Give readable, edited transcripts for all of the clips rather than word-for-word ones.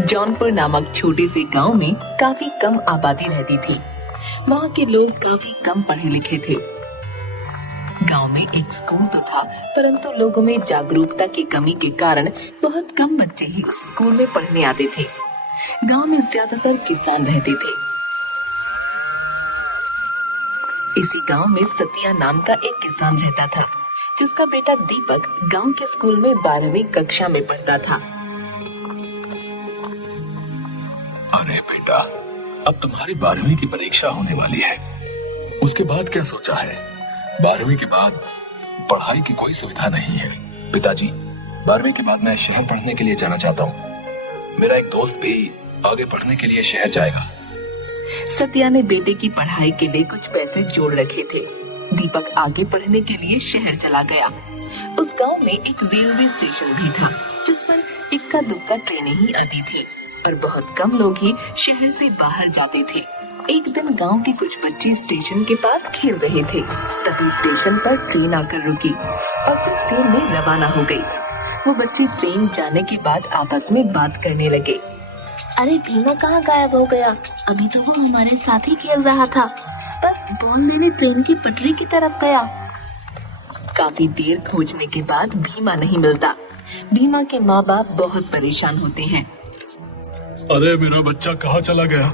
जौनपुर नामक छोटे से गांव में काफी कम आबादी रहती थी। वहाँ के लोग काफी कम पढ़े लिखे थे। गांव में एक स्कूल तो था, परंतु लोगों में जागरूकता की कमी के कारण बहुत कम बच्चे ही उस स्कूल में पढ़ने आते थे। गांव में ज्यादातर किसान रहते थे। इसी गांव में सतिया नाम का एक किसान रहता था, जिसका बेटा दीपक गांव के स्कूल में 12वीं कक्षा में पढ़ता था। अरे बेटा, अब तुम्हारी 12वीं की परीक्षा होने वाली है। उसके बाद क्या सोचा है? 12वीं के बाद पढ़ाई की कोई सुविधा नहीं है। पिताजी, 12वीं के बाद मैं शहर पढ़ने के लिए जाना चाहता हूँ। मेरा एक दोस्त भी आगे पढ़ने के लिए शहर जाएगा। सत्या ने बेटे की पढ़ाई के लिए कुछ पैसे जोड़ रखे थे। दीपक आगे पढ़ने के लिए शहर चला गया। उस गांव में एक रेलवे स्टेशन भी था, जिस पर इक्का दुक्का ट्रेनें ही आती थी और बहुत कम लोग ही शहर से बाहर जाते थे। एक दिन गांव के कुछ बच्चे स्टेशन के पास खेल रहे थे। तभी स्टेशन पर ट्रेन आकर रुकी और कुछ देर में रवाना हो गई। वो बच्चे ट्रेन जाने के बाद आपस में बात करने लगे। अरे भीमा कहाँ गायब हो गया? अभी तो वो हमारे साथ ही खेल रहा था, बस बॉल देने ट्रेन की पटरी की तरफ गया। काफी देर खोजने के बाद भीमा नहीं मिलता। भीमा के माँ बाप बहुत परेशान होते हैं। अरे मेरा बच्चा कहाँ चला गया?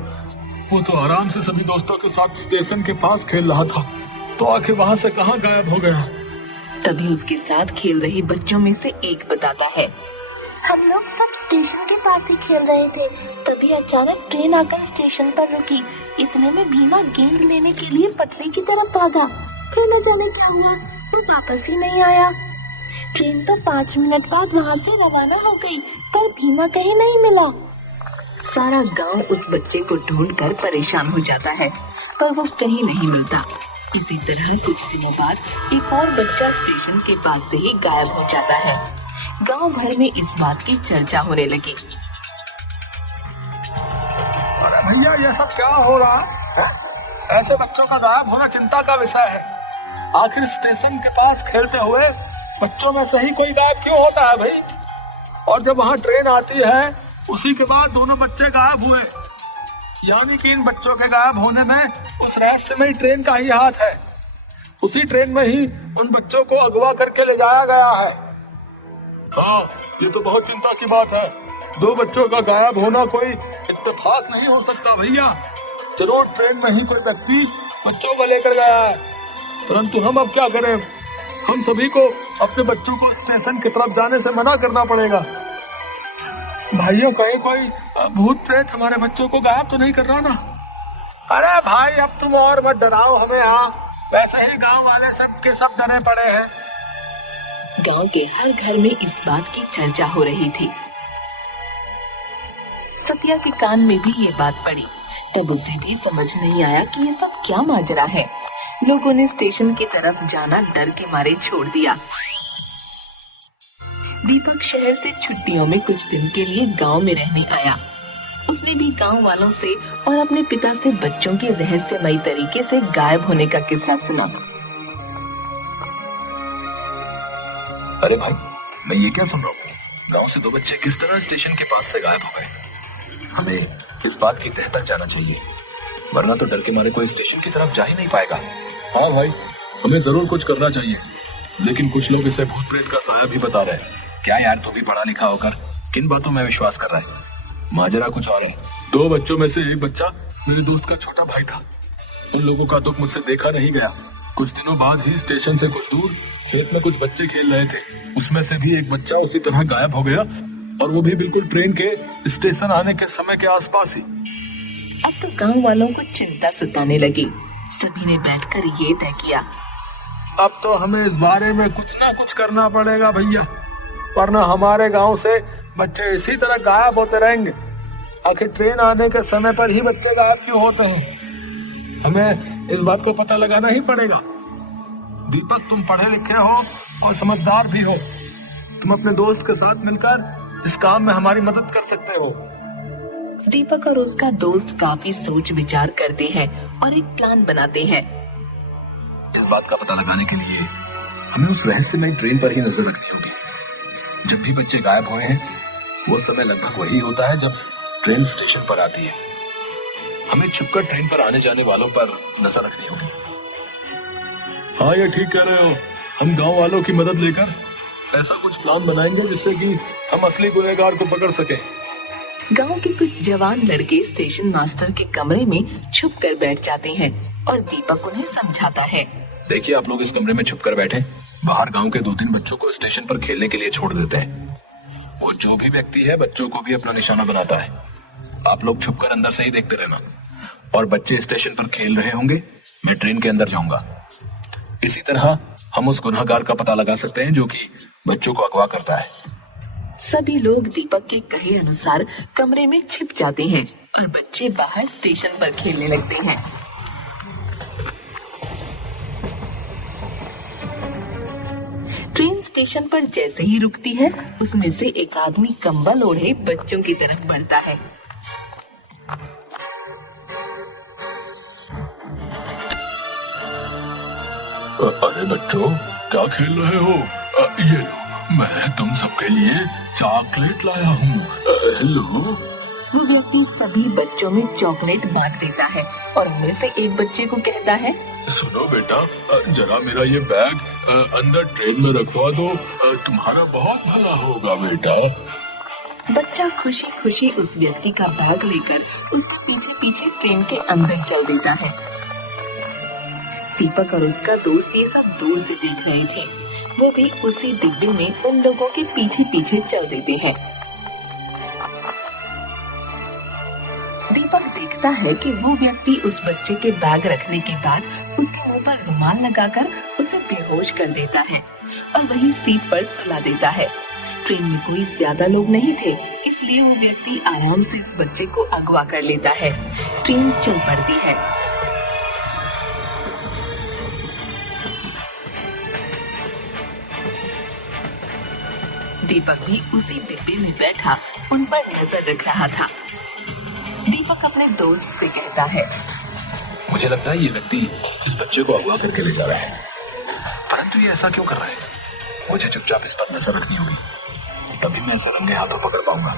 वो तो आराम से सभी दोस्तों के साथ स्टेशन के पास खेल रहा था, तो आखिर वहाँ से कहाँ गायब हो गया? तभी उसके साथ खेल रहे बच्चों में से एक बताता है, हम लोग सब स्टेशन के पास ही खेल रहे थे, तभी अचानक ट्रेन आकर स्टेशन पर रुकी। इतने में भीमा गेंद लेने के लिए पटरी की तरफ भागा। फिर न जाने क्या हुआ, वो वापस ही नहीं आया। ट्रेन तो 5 मिनट बाद वहाँ से रवाना हो गई, पर भीमा कहीं नहीं मिला। सारा गांव उस बच्चे को ढूंढकर परेशान हो जाता है, पर वो कहीं नहीं मिलता। इसी तरह कुछ दिनों बाद एक और बच्चा स्टेशन के पास से ही गायब हो जाता है। गांव भर में इस बात की चर्चा होने लगी। अरे भैया, ये सब क्या हो रहा है? ऐसे बच्चों का गायब होना चिंता का विषय है। आखिर स्टेशन के पास खेलते हुए बच्चों में से ही कोई गायब क्यों होता है भाई? और जब वहाँ ट्रेन आती है, उसी के बाद दोनों बच्चे गायब हुए। यानी कि इन बच्चों के गायब होने में उस रहस्यमयी ट्रेन का ही हाथ है। उसी ट्रेन में ही उन बच्चों को अगवा करके ले जाया गया है। हाँ, ये तो बहुत चिंता की बात है। 2 बच्चों का गायब होना कोई इत्तेफाक नहीं हो सकता भैया। जरूर ट्रेन में ही कोई व्यक्ति बच्चों को लेकर गया है, परंतु हम अब क्या करें? हम सभी को अपने बच्चों को स्टेशन की तरफ जाने से मना करना पड़ेगा। भाइयों, कहीं कोई भूत प्रेत हमारे बच्चों को गायब तो नहीं कर रहा ना? अरे भाई, अब तुम और मत डराओ हमें। यहाँ वैसे ही गांव वाले सब के सब डरे पड़े हैं। गांव के हर घर में इस बात की चर्चा हो रही थी। सत्या के कान में भी ये बात पड़ी। तब उसे भी समझ नहीं आया कि ये सब क्या माजरा है। लोगों ने स्टेशन की तरफ जाना डर के मारे छोड़ दिया। दीपक शहर से छुट्टियों में कुछ दिन के लिए गांव में रहने आया। उसने भी गांव वालों से और अपने पिता से बच्चों के रहस्यमयी तरीके से गायब होने का किस्सा सुना। अरे भाई, मैं ये क्या सुन रहा हूँ? गांव से 2 बच्चे किस तरह स्टेशन के पास से गायब हो गए? हमें इस बात की तह तक जाना चाहिए, वरना तो डर के मारे कोई स्टेशन की तरफ जा ही नहीं पाएगा। हाँ भाई, हमें जरूर कुछ करना चाहिए, लेकिन कुछ लोग इसे भूत प्रेत का सहारा भी बता रहे हैं। क्या यार, तू भी पढ़ा लिखा होकर किन बातों में विश्वास कर रहा है? माजरा कुछ और है। 2 बच्चों में से एक बच्चा मेरे दोस्त का छोटा भाई था। उन लोगों का दुख मुझसे देखा नहीं गया। कुछ दिनों बाद ही स्टेशन से कुछ दूर खेत में कुछ बच्चे खेल रहे थे। उसमें से भी एक बच्चा उसी तरह गायब हो गया, और वो भी बिल्कुल ट्रेन के स्टेशन आने के समय के आसपास ही। अब तो गांव वालों को चिंता सताने लगी। सभी ने बैठकर ये तय किया, अब तो हमें इस बारे में कुछ ना कुछ करना पड़ेगा भैया, वरना हमारे गांव से बच्चे इसी तरह गायब होते रहेंगे। आखिर ट्रेन आने के समय पर ही बच्चे गायब क्यों होते हैं? हमें इस बात को पता लगाना ही पड़ेगा। दीपक, तुम पढ़े लिखे हो और समझदार भी हो। तुम अपने दोस्त के साथ मिलकर इस काम में हमारी मदद कर सकते हो। दीपक और उसका दोस्त काफी सोच विचार करते हैं और एक प्लान बनाते हैं। इस बात का पता लगाने के लिए हमें उस रहस्यमयी ट्रेन पर ही नजर रखनी होगी। जब भी बच्चे गायब हुए हैं, वो समय लगभग वही होता है जब ट्रेन स्टेशन पर आती है। हमें छुपकर ट्रेन पर आने जाने वालों पर नजर रखनी होगी। हाँ, ये ठीक कह रहे हो। हम गांव वालों की मदद लेकर ऐसा कुछ प्लान बनाएंगे जिससे कि हम असली गुनहगार को पकड़ सके। गांव के कुछ जवान लड़के स्टेशन मास्टर के कमरे में छुप कर बैठ जाते हैं और दीपक उन्हें समझाता है। देखिए, आप लोग इस कमरे में छुप कर बैठे, बाहर गांव के 2-3 बच्चों को स्टेशन पर खेलने के लिए छोड़ देते हैं। वो जो भी व्यक्ति है बच्चों को भी अपना निशाना बनाता है। आप लोग छुपकर अंदर से ही देखते रहना, और बच्चे स्टेशन पर खेल रहे होंगे, मैं ट्रेन के अंदर जाऊंगा। इसी तरह हम उस गुनहगार का पता लगा सकते हैं जो कि बच्चों को अगवा करता है। सभी लोग दीपक के कहे अनुसार कमरे में छिप जाते हैं और बच्चे बाहर स्टेशन पर खेलने लगते हैं। ट्रेन स्टेशन पर जैसे ही रुकती है, उसमें से एक आदमी कंबल ओढ़े बच्चों की तरफ बढ़ता है। अरे बच्चों, क्या खेल रहे हो? ये लो, मैं तुम सबके लिए चॉकलेट लाया हूँ। लो। वो व्यक्ति सभी बच्चों में चॉकलेट बांट देता है और उनमें से एक बच्चे को कहता है, सुनो बेटा, जरा मेरा ये बैग अंदर ट्रेन में रखवा दो, तुम्हारा बहुत भला होगा बेटा। बच्चा खुशी खुशी उस व्यक्ति का बैग लेकर उसके पीछे पीछे ट्रेन के अंदर चल देता है। दीपक और उसका दोस्त ये सब दूर से देख रहे थे। वो भी उसी डिब्बे में उन लोगों के पीछे पीछे चल देते हैं। दीपक देखता है कि वो व्यक्ति उस बच्चे के बैग रखने के बाद उसके मुंह पर रुमाल लगाकर उसे बेहोश कर देता है और वही सीट पर सुला देता है। ट्रेन में कोई ज्यादा लोग नहीं थे, इसलिए वो व्यक्ति आराम से इस बच्चे को अगवा कर लेता है। ट्रेन चल पड़ती है। दीपक भी उसी डिब्बे में बैठा उन पर नजर रख रहा था। दीपक अपने दोस्त से कहता है, मुझे लगता है ये व्यक्ति इस बच्चे को अगवा करके ले जा रहा है, परंतु ये ऐसा क्यों कर रहा है? मुझे चुपचाप इस पर नजर रखनी होगी, तभी मैं इसे रंगे हाथों पकड़ पाऊंगा।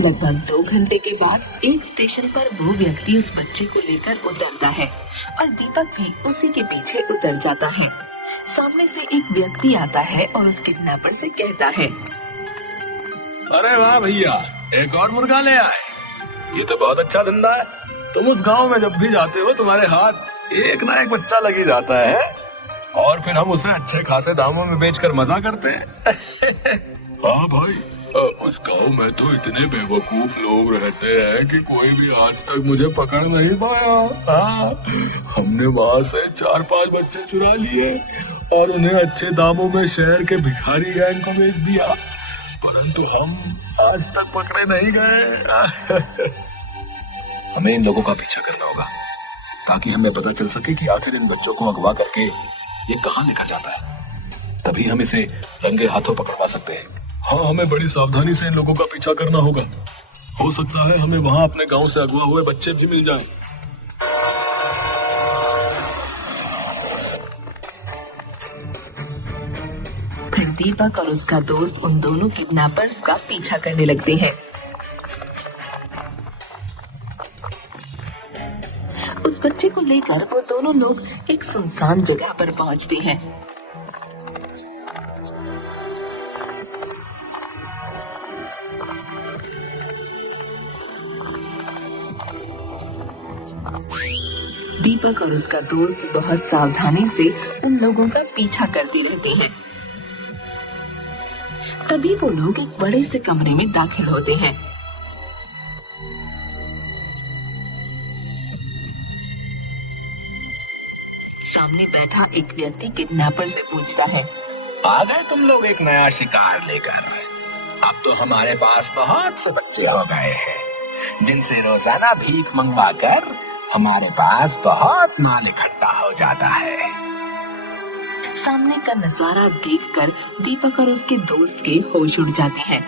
लगभग 2 घंटे के बाद एक स्टेशन पर वो व्यक्ति उस बच्चे को लेकर उतरता है और दीपक भी उसी के पीछे उतर जाता है। सामने से एक व्यक्ति आता है और उस किडनैपर से कहता है, अरे वाह भैया, एक और मुर्गा ले आए। ये तो बहुत अच्छा धंधा है। तुम उस गांव में जब भी जाते हो, तुम्हारे हाथ एक ना एक बच्चा लगी जाता है और फिर हम उसे अच्छे खासे दामों में बेचकर मजा करते हैं। हाँ भाई, उस गांव में तो इतने बेवकूफ लोग रहते हैं कि कोई भी आज तक मुझे पकड़ नहीं पाया। हाँ, हमने वहाँ से 4-5 बच्चे चुरा लिए और उन्हें अच्छे दामों में शहर के भिखारी गैंग को बेच दिया, परंतु हम आज तक पकड़े नहीं गए। हमें इन लोगों का पीछा करना होगा ताकि हमें पता चल सके कि आखिर इन बच्चों को अगवा करके ये कहाँ लेकर जाता है। तभी हम इसे रंगे हाथों पकड़वा सकते हैं। हाँ, हमें बड़ी सावधानी से इन लोगों का पीछा करना होगा। हो सकता है हमें वहाँ अपने गांव से अगवा हुए बच्चे भी मिल जाएं। फिर दीपक और उसका दोस्त उन दोनों किडनैपर्स का पीछा करने लगते हैं। उस बच्चे को लेकर वो दोनों लोग एक सुनसान जगह पर पहुंचते हैं। दीपक और उसका दोस्त बहुत सावधानी से उन लोगों का पीछा करते रहते हैं। तभी वो लोग एक बड़े से कमरे में दाखिल होते हैं। सामने बैठा एक व्यक्ति किडनैपर से पूछता है, आ गए तुम लोग एक नया शिकार लेकर? अब तो हमारे पास बहुत से बच्चे हो गए हैं जिनसे रोजाना भीख मंगवा कर हमारे पास बहुत माल इकट्ठा हो जाता है। सामने का नजारा देखकर दीपक और उसके दोस्त के होश उड़ जाते हैं।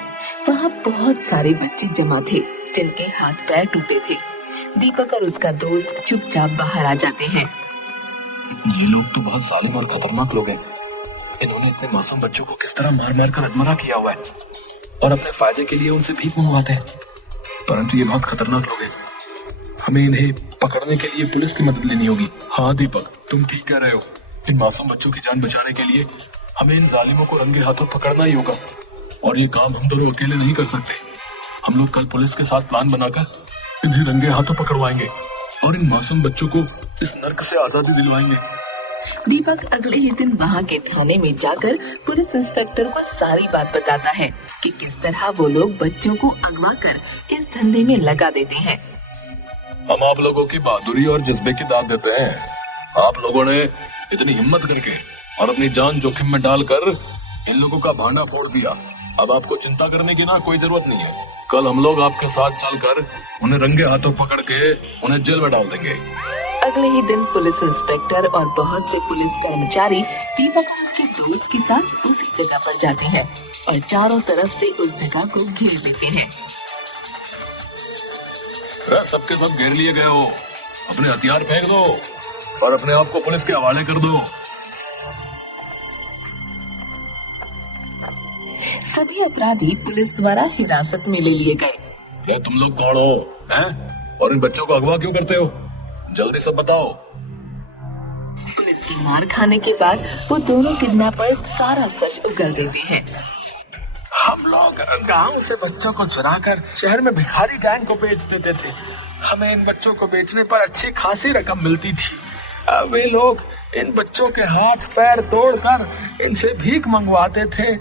वहाँ बहुत सारे बच्चे जमा थे जिनके हाथ पैर टूटे थे। दीपक और उसका दोस्त चुपचाप बाहर आ जाते हैं। ये लोग तो बहुत जालिम और खतरनाक लोग हैं। इन्होंने इतने मासूम बच्चों को किस तरह मार मार कर अधमरा किया हुआ है और अपने फायदे के लिए उनसे भीख मंगवाते हैं। परंतु ये बहुत खतरनाक लोग हैं, हमें इन्हें पकड़ने के लिए पुलिस की मदद लेनी होगी। हाँ दीपक, तुम ठीक कह रहे हो। इन मासूम बच्चों की जान बचाने के लिए हमें इन जालिमों को रंगे हाथों पकड़ना ही होगा और ये काम हम दोनों अकेले नहीं कर सकते। हम लोग कल पुलिस के साथ प्लान बनाकर इन्हें रंगे हाथों पकड़वाएंगे और इन मासूम बच्चों को इस नर्क से आजादी दिलवाएंगे। दीपक अगले ही दिन वहाँ के थाने में जाकर पुलिस इंस्पेक्टर को सारी बात बताता है कि किस तरह वो लोग बच्चों को अगवा कर इस धंधे में लगा देते हैं। हम आप लोगों की बहादुरी और जज्बे की दाद देते हैं। आप लोगों ने इतनी हिम्मत करके और अपनी जान जोखिम में डालकर इन लोगों का भांडा फोड़ दिया। अब आपको चिंता करने की ना कोई जरूरत नहीं है। कल हम लोग आपके साथ चलकर उन्हें रंगे हाथों पकड़ के उन्हें जेल में डाल देंगे। अगले ही दिन पुलिस इंस्पेक्टर और बहुत से पुलिस कर्मचारी दीपक और उसके दोस्त के साथ उसी जगह पर जाते हैं और चारों तरफ से उस जगह को घेर लेते हैं। सबके सब घेर लिए गए हो, अपने हथियार फेंक दो और अपने आप को पुलिस के हवाले कर दो। सभी अपराधी पुलिस द्वारा हिरासत में ले लिए गए। तुम लोग कौन हो हैं? और इन बच्चों को अगवा क्यों करते हो? जल्दी सब बताओ। पुलिस की मार खाने के बाद वो दोनों किडनैपर सारा सच उगल देते हैं। हम लोग गांव से बच्चों को चुराकर शहर में भिखारी गैंग को बेच देते थे। हमें इन बच्चों को बेचने पर अच्छी खासी रकम मिलती थी। अब वे लोग इन बच्चों के हाथ पैर तोड़कर इनसे भीख मंगवाते थे।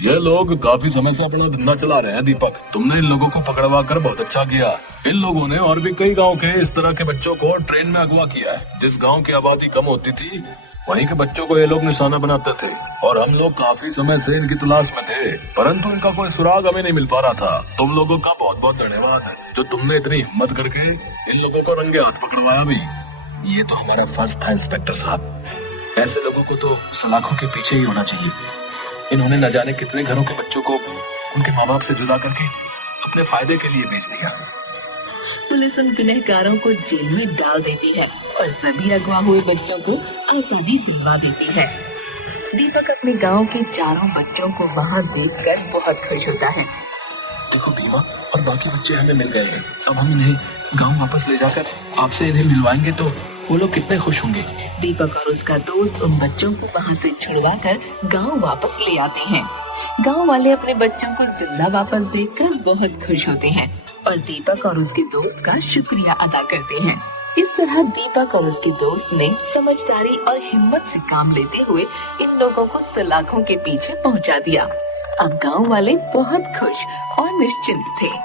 ये लोग काफी समय से अपना धंधा चला रहे हैं दीपक। तुमने इन लोगों को पकड़वा कर बहुत अच्छा किया। इन लोगों ने और भी कई गांव के इस तरह के बच्चों को ट्रेन में अगवा किया है। जिस गांव की आबादी कम होती थी वहीं के बच्चों को ये लोग निशाना बनाते थे और हम लोग काफी समय से इनकी तलाश में थे, परंतु इनका कोई सुराग हमें नहीं मिल पा रहा था। तुम लोगों का बहुत बहुत धन्यवाद है जो तुमने इतनी हिम्मत करके इन लोगों को रंगे हाथ पकड़वाया भी। ये तो हमारा फर्ज था इंस्पेक्टर साहब। ऐसे लोगों को तो सलाखों के पीछे ही होना चाहिए। इन्होंने न जाने कितने घरों के बच्चों को उनके माँ बाप से जुदा करके अपने फायदे के लिए बेच दिया। पुलिस उन गुनहगारों को जेल में डाल देती है और सभी अगवा हुए बच्चों को आजादी दिलवा देती है। दीपक अपने गांव के चारों बच्चों को वहां देखकर बहुत खुश होता है। देखो भीमा और बाकी बच्चे हमें मिल गए हैं। अब हम इन्हें गांव वापस ले जाकर आपसे इन्हें मिलवाएंगे तो वो लोग कितने खुश होंगे। दीपक और उसका दोस्त उन बच्चों को वहां से छुड़वाकर गांव वापस ले आते हैं। गांव वाले अपने बच्चों को जिंदा वापस देखकर बहुत खुश होते हैं और दीपक और उसके दोस्त का शुक्रिया अदा करते हैं। इस तरह दीपक और उसके दोस्त ने समझदारी और हिम्मत से काम लेते हुए इन लोगों को सलाखों के पीछे पहुंचा दिया। अब गांव वाले बहुत खुश और निश्चिंत थे।